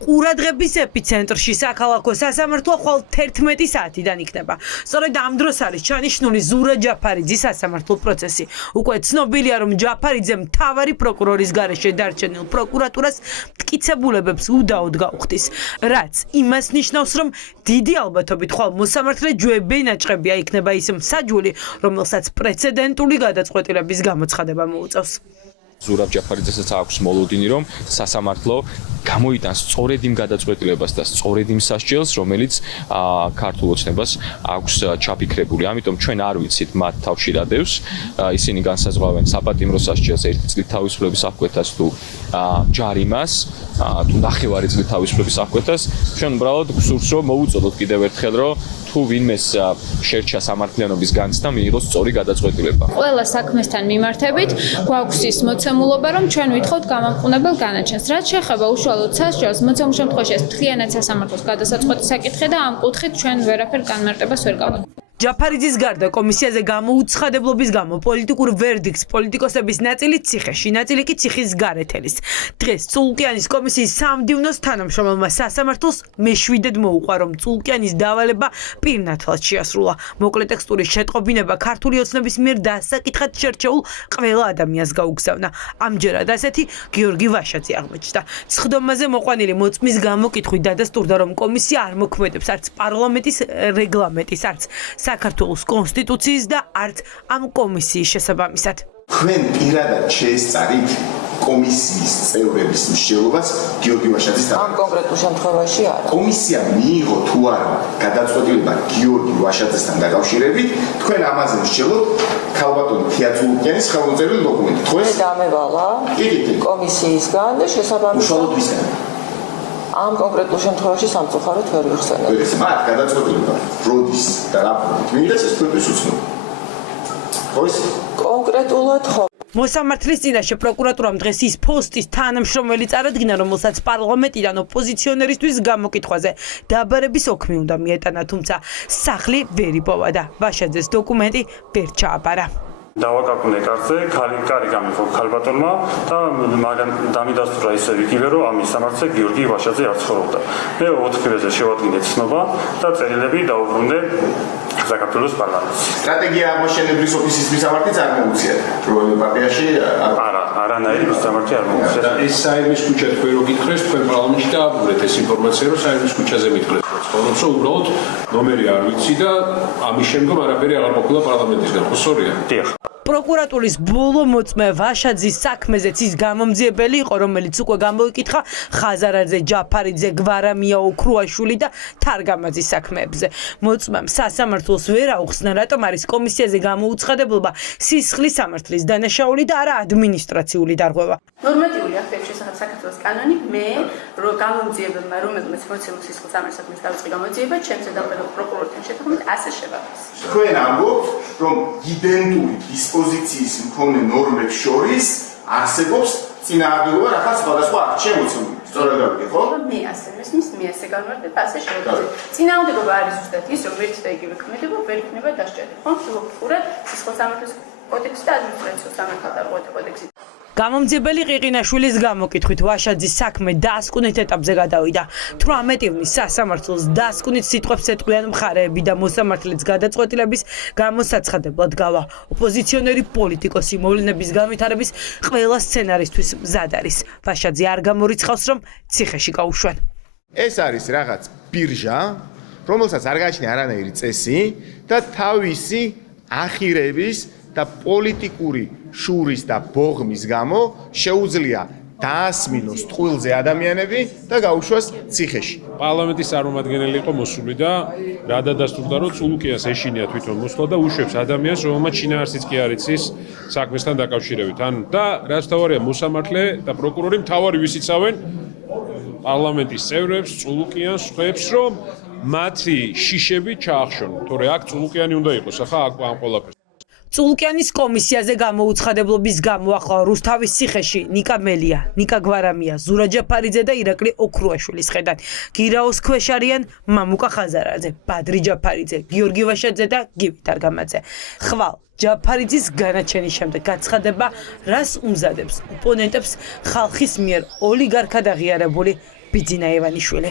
ყურადღების ეპიცენტრში საქალაქო სასამართლო ხვალ 11 საათიდან იქნება. სწორედ ამ დროს არის ჩანიშნული ზურა ჯაფარიძის სასამართლო პროცესი. უკვე ცნობილია, რომ ჯაფარიძე მთავარი პროკურორის გარეშე დარჩენილ პროკურატურას მტკიცებულებებს უდაოდ გაუხდის, რაც იმას ნიშნავს, რომ დიდი ალბათობით ხვალ მოსამართლე ჯვებენაჭყებია იქნება ის მსაჯული, რომელსაც პრეცედენტული გადაწყვეტილების გამოცხადება მოუწევს. ზურაბ ჯაფარიძესაც აქვს მოლოდინი, რომ სასამართლო გამოიტანს სწორედ იმ გადაწყვეტილებას და სწორედ იმ სასჯელს, რომელიც ქართულ ოცნებას აქვს ჩაფიქრებული. ამიტომ ჩვენ არ ვიცით მათ თავში რა დევს. ისინი განსაზღვრავენ საპატიმრო სასჯელს 1 წლის თავისუფლების აღკვეთას თუ ჯარიმას, თუ 9 წლის თავისუფლების აღკვეთას. ჩვენ უბრალოდ გვსურს, რომ მოვუწოდოთ კიდევ ერთხელ, რომ თუ ვინმეს შერჩა სამართლიანობის განცდა მიიღოს სწორი გადაწყვეტილება. ყველა საქმესთან მიმართებით გვაქვს ის მოცემულობა, რომ ჩვენ ვითხოვთ გამამყუნებელ განაჩენს. რაც შეეხება უშუალოდ სასჯელს, მოცემულ შემთხვევაში ეს მთლიანად სასამართლოს გადასაწყვეტი საკითხი და ამ კუთხით ჩვენ ვერაფერ განმარტებას ვერ გავაკეთებთ. ჯაფარიძის გარდა კომისიაზე გამოუცხადებლობის გამო პოლიტიკურ ვერდიქტს პოლიტიკოსების ნაწილი ციხეში, ნაწილი კი ციხის გარეთელის. დღეს წულკიანის კომისიის სამდივნოს თანამშრომელმა სასამართლოს მეშვიდედ მოუყვა, რომ წულკიანის დავალება პირნათლად შეასრულა. მოკლე ტექსტური შეტყობინება ქართული ოცნების მიერ დასაკითხად შერჩეულ ყველა ადამიანს გაუგზავნა. ამჯერად ასეთი გიორგი ვაშაძე აღმოჩნდა. სხდომაზე მოყვანილი მოწმის გამოკითხვით დადასტურდა, რომ კომისია არ მოქმედებს არც პარლამენტის რეგლამენტის, არც საქართველოს კონსტიტუციის და არც ამ კომისიის შესაბამისად. თქვენ პირადად შეესწარით კომისიის წევრების მსჯელობას გიორგი ვაშაძის ამ კონკრეტულ შემთხვევაში არა. კომისია მიიღო თუ არა გადაწყვეტილება გიორგი ვაშაძესთან დაკავშირებით, თქვენ ამაზე მსჯელობთ ქალბატონი თია წულკიანის ხელმოწერილი დოკუმენტი. მე დამევალა კომისიისგან და შესაბამისად უშუალოდ ვისგან? ამ კონკრეტულ შემთხვევაში სამწუხაროდ ვერ ვიხსენებ. მათ გადაწყვეტილება როდის და რა მიიღეს ეს თქვენთვის უცნობია. ხო ის კონკრეტულად ხო. მოსამართლის წინაშე პროკურატურამ დღეს ის პოსტის თანამშრომელი წარადგინა, რომელსაც პარლამენტიდან ოპოზიციონერისთვის გამოკითხვაზე დაბარების ოქმი უნდა მიეტანა, თუმცა სახლი ვერ იპოვა და ვაშაძეს დოკუმენტი ვერ ჩააბარა. დავაკაკუნე კარზე, კარი გამიღო ქალბატონმა და მაგან დამიდასტურა ისე იგივე, რომ ამის სამართლზე გიორგი ვაშაძე არ ცხოვრობდა. მე 4-ზე შევადგინე ცნობა და წერილები დაუბრუნე საქართველოს პარლამენტს. სტრატეგია აღმოჩენებლის ოფისის მისამართიც არ მოუწია. პრობლემა პარტიაში არანაირი მისამართი არ მოუწია. ეს საერთის ქუჩა თქვენ რო გითხრეს, თქვენ პარლამენტში დააბრუნეთ ეს ინფორმაცია, რომ საერთის ქუჩაზე მითხრეს. თორემ უბრალოდ ნომერი არ ვიცი და ამის შემდგომ არაფერი აღარ ყოფილა პარლამენტისგან. ხო სწორია? დიახ. პროკურატურის ბოლო მოწმე ვაშაძის საქმეზეც ის გამომძიებელი იყო, რომელიც უკვე გამოიკითხა ხაზარაძე, ჯაფარიძე, გვარამია, ოქრუაშვილი და თარგამაძის საქმეებზე. მოწმემ სასამართლოს ვერ აუხსნა, რატომ არის კომისიაზე გამოუცხადებლობა სისხლის სამართლის დანაშაული და არა ადმინისტრაციული დარღვევა. ნორმატიული აქტების შესახებ საქართველოს კანონი მე გამომძიებელმა, რომელმაც მოცემულ სისხლის სამართლის საქმეს დაიწყო გამოძიება, ჩემზე და პროკურორთან შეთანხმებით ასე შევაფასე. თქვენ ამბობთ, რომ იდენტური დისპოზიციის მქონე ნორმებს შორის არსებობს წინააღმდეგობა რაღაც სხვადასხვა აქტში მოცემული. სწორად გავიგე, ხო? მე ასე მესმის, მე ასე განმარტებ, ასე შევაფასე. წინააღმდეგობა არის ზუსტად ის, რომ ერთი და იგივე ქმედება ვერ იქნება დასჯელი. ხო? ლოგიკურად სისხლის სამართლის კოდექსი და ადმინისტრაციულ სამართალთა დარღვევა კოდექსი. გამომძიებელი ყიყინაშვილის გამოკითხვით ვაშაძის საქმე დასკვნით ეტაპზე გადავიდა. 18 ივნის სასამართლოს დასკვნით სიტყვებს ეტყვიან მხარეები და მოსამართლეც გადაწყვეტილების გამოსაცხადებლად გავა. ოპოზიციონერი პოლიტიკოსი მოვლენების განვითარების ყველა სცენარისთვის მზად არის. ვაშაძე არ გამორიცხავს, რომ ციხეში გაუშვენ. ეს არის რაღაც ბირჟა, რომელსაც არ გააჩნია არანაირი წესი და თავისი ახირების და პოლიტიკური შურის და ბოღმის გამო შეუძლია დაასმინოს ტყუილზე ადამიანები და გაუშვას ციხეში. პარლამენტის წარმომადგენელი იყო მოსული და რა დადასტურდა, რომ წულუკიანს ეშინია თვითონ მოსვლა და უშვებს ადამიანს, რომელმაც შინაარსიც კი არ იცის საქმესთან დაკავშირებით. და რაც თავარია მოსამართლე და პროკურორი მთავარი ვისიცავენ პარლამენტის წევრებს, წულუკიანს, ხვებს, რომ მათი შიშები ჩაახშონონ. თორე აქ წულუკიანი უნდა იყოს, ახლა ამ ყველაფერს. წულკიანის კომისიაზე გამოუცხადებლობის გამო ახლა რუსთავის ციხეში ნიკა მელია, ნიკა გვარამია, ზურა ჯაფარიძე და ირაკლი ოქრუაშვილის ხედან. გირაოს ქვეშ არიან მამუკა ხაზარაძე, ბადრი ჯაფარიძე, გიორგი ვაშაძე და გივი თარგამაძე. ხვალ ჯაფარიძის განაჩენის შემდეგ გაცხადება, რას უმზადებს ოპონენტებს ხალხის მიერ ოლიგარქად აღიარებული ბიძინა ივანიშვილი.